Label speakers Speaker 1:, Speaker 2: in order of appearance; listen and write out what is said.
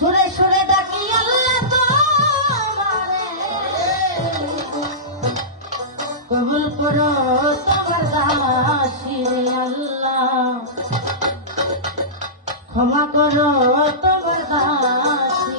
Speaker 1: সুরে সুরে ডাকি আল্লাহ তোমারে। কবুল করো তোমার দামাসি আল্লাহ। ক্ষমা করো তোমার দাসি